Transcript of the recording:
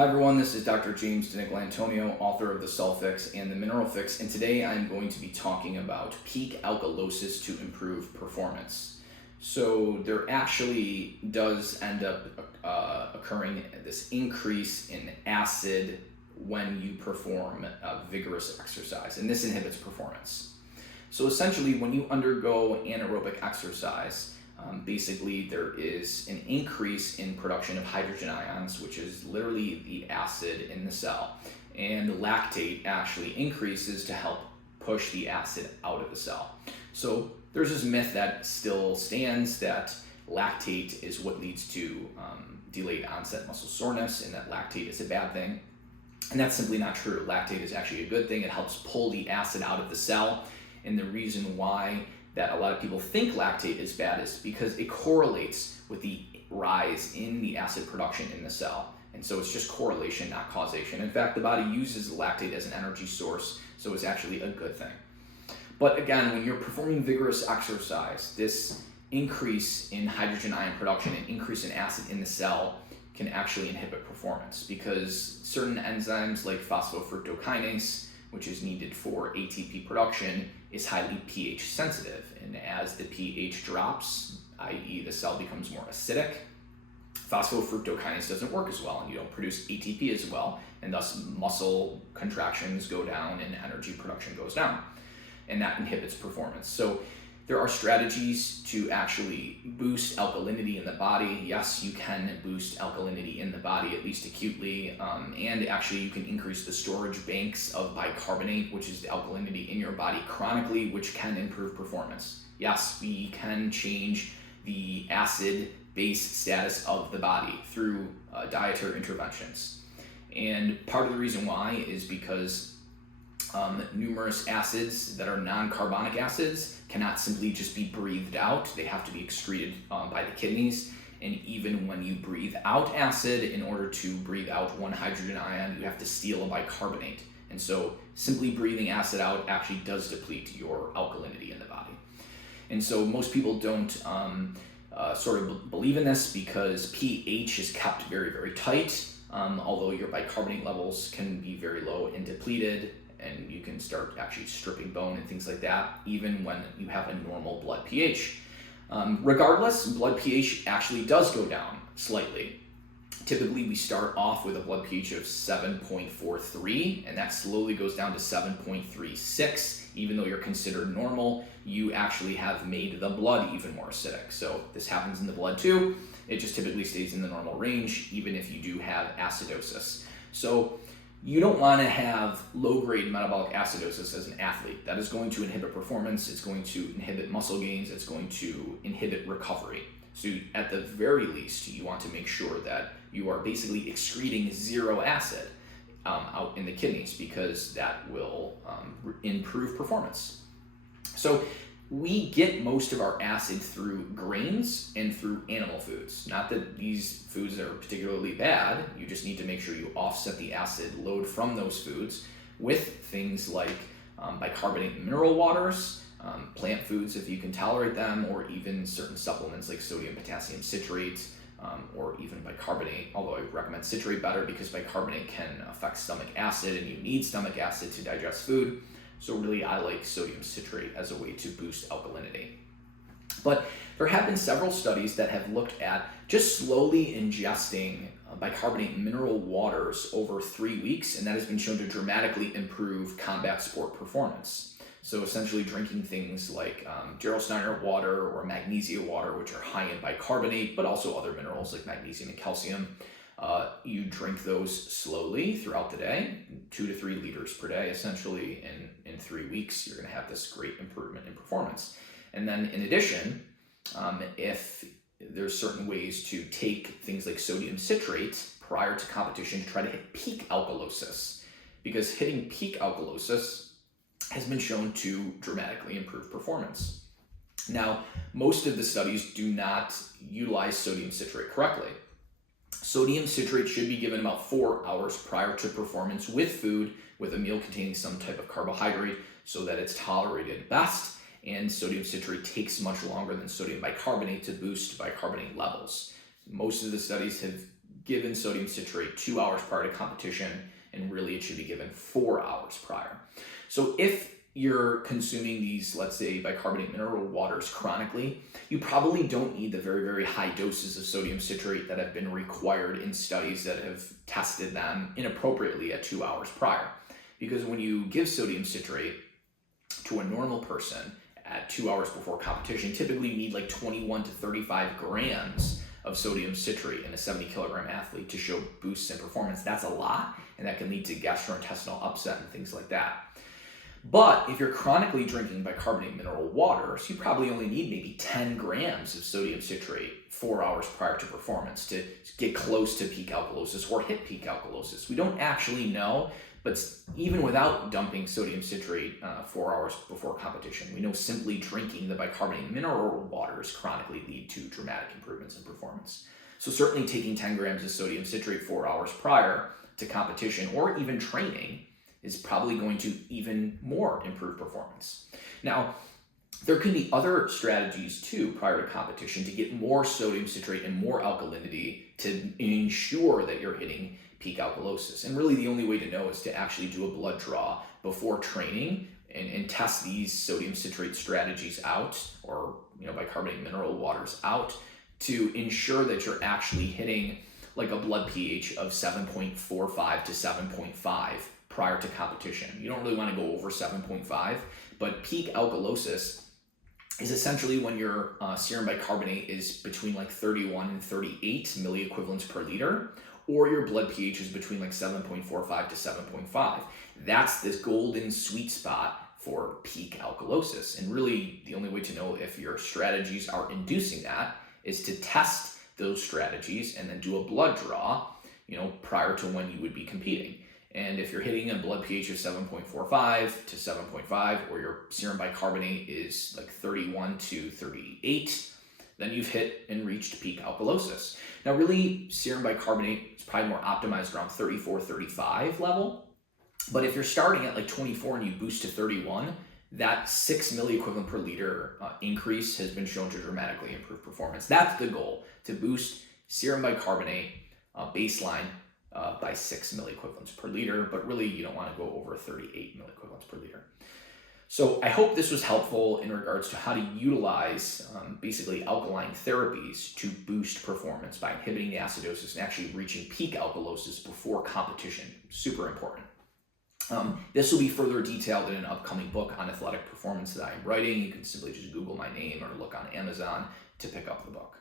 Hi everyone, this is Dr. James DiNicolantonio, author of The Cell Fix and The Mineral Fix, and today I'm going to be talking about peak alkalosis to improve performance. So there actually does end up occurring this increase in acid when you perform vigorous exercise, and this inhibits performance. So essentially, when you undergo anaerobic exercise, basically there is an increase in production of hydrogen ions, which is literally the acid in the cell, and lactate actually increases to help push the acid out of the cell. So there's this myth that still stands that lactate is what leads to delayed onset muscle soreness, and that lactate is a bad thing. And that's simply not true. Lactate is actually a good thing. It helps pull the acid out of the cell, and the reason why that a lot of people think lactate is bad is because it correlates with the rise in the acid production in the cell. And so it's just correlation, not causation. In fact, the body uses lactate as an energy source, so it's actually a good thing. But again, when you're performing vigorous exercise, this increase in hydrogen ion production and increase in acid in the cell can actually inhibit performance, because certain enzymes like phosphofructokinase, which is needed for ATP production, is highly pH sensitive. And as the pH drops, i.e. the cell becomes more acidic, phosphofructokinase doesn't work as well, and you don't produce ATP as well, and thus muscle contractions go down and energy production goes down, and that inhibits performance. So there are strategies to actually boost alkalinity in the body. Yes, you can boost alkalinity in the body, at least acutely, and actually you can increase the storage banks of bicarbonate, which is the alkalinity in your body, chronically, which can improve performance. Yes, we can change the acid-base status of the body through dietary interventions. And part of the reason why is because numerous acids that are non-carbonic acids cannot simply just be breathed out. They have to be excreted by the kidneys. And even when you breathe out acid, in order to breathe out one hydrogen ion, you have to steal a bicarbonate. And so simply breathing acid out actually does deplete your alkalinity in the body. And so most people don't sort of believe in this, because pH is kept very, very tight, although your bicarbonate levels can be very low and depleted, and you can start actually stripping bone and things like that, even when you have a normal blood pH. Regardless, blood pH actually does go down slightly. Typically, we start off with a blood pH of 7.43, and that slowly goes down to 7.36. Even though you're considered normal, you actually have made the blood even more acidic. So this happens in the blood too. It just typically stays in the normal range, even if you do have acidosis. So you don't want to have low-grade metabolic acidosis as an athlete. That is going to inhibit performance, it's going to inhibit muscle gains, it's going to inhibit recovery. So at the very least, you want to make sure that you are basically excreting zero acid out in the kidneys, because that will improve performance. So we get most of our acid through grains and through animal foods. Not that these foods are particularly bad, you just need to make sure you offset the acid load from those foods with things like bicarbonate mineral waters, plant foods if you can tolerate them, or even certain supplements like sodium potassium citrate, or even bicarbonate, although I recommend citrate better because bicarbonate can affect stomach acid, and you need stomach acid to digest food. So really, I like sodium citrate as a way to boost alkalinity. But there have been several studies that have looked at just slowly ingesting bicarbonate mineral waters over 3 weeks, and that has been shown to dramatically improve combat sport performance. So essentially drinking things like Gerolsteiner water or magnesia water, which are high in bicarbonate, but also other minerals like magnesium and calcium. You drink those slowly throughout the day, 2 to 3 liters per day. Essentially, in 3 weeks, you're going to have this great improvement in performance. And then in addition, if there's certain ways to take things like sodium citrate prior to competition to try to hit peak alkalosis, because hitting peak alkalosis has been shown to dramatically improve performance. Now, most of the studies do not utilize sodium citrate correctly. Sodium citrate should be given about 4 hours prior to performance with food, with a meal containing some type of carbohydrate, so that it's tolerated best. And sodium citrate takes much longer than sodium bicarbonate to boost bicarbonate levels. Most of the studies have given sodium citrate 2 hours prior to competition, and really it should be given 4 hours prior. So if you're consuming these, let's say, bicarbonate mineral waters chronically, you probably don't need the very, very high doses of sodium citrate that have been required in studies that have tested them inappropriately at 2 hours prior. Because when you give sodium citrate to a normal person at 2 hours before competition, typically you need like 21 to 35 grams of sodium citrate in a 70 kilogram athlete to show boosts in performance. That's a lot, and that can lead to gastrointestinal upset and things like that. But if you're chronically drinking bicarbonate mineral waters, you probably only need maybe 10 grams of sodium citrate 4 hours prior to performance to get close to peak alkalosis or hit peak alkalosis. We don't actually know, but even without dumping sodium citrate 4 hours before competition, we know simply drinking the bicarbonate mineral waters chronically lead to dramatic improvements in performance. So certainly taking 10 grams of sodium citrate 4 hours prior to competition or even training is probably going to even more improve performance. Now, there can be other strategies too prior to competition to get more sodium citrate and more alkalinity to ensure that you're hitting peak alkalosis. And really the only way to know is to actually do a blood draw before training and test these sodium citrate strategies out, or bicarbonate mineral waters out, to ensure that you're actually hitting like a blood pH of 7.45 to 7.5 prior to competition. You don't really want to go over 7.5, but peak alkalosis is essentially when your serum bicarbonate is between like 31 and 38 milliequivalents per liter, or your blood pH is between like 7.45 to 7.5. That's this golden sweet spot for peak alkalosis. And really the only way to know if your strategies are inducing that is to test those strategies and then do a blood draw, prior to when you would be competing. And if you're hitting a blood pH of 7.45 to 7.5, or your serum bicarbonate is like 31 to 38, then you've hit and reached peak alkalosis. Now really, serum bicarbonate is probably more optimized around 34, 35 level. But if you're starting at like 24 and you boost to 31, that 6 milliequivalent per liter increase has been shown to dramatically improve performance. That's the goal, to boost serum bicarbonate baseline by 6 milliequivalents per liter, but really you don't want to go over 38 milliequivalents per liter. So I hope this was helpful in regards to how to utilize basically alkaline therapies to boost performance by inhibiting the acidosis and actually reaching peak alkalosis before competition. Super important. This will be further detailed in an upcoming book on athletic performance that I am writing. You can simply just Google my name or look on Amazon to pick up the book.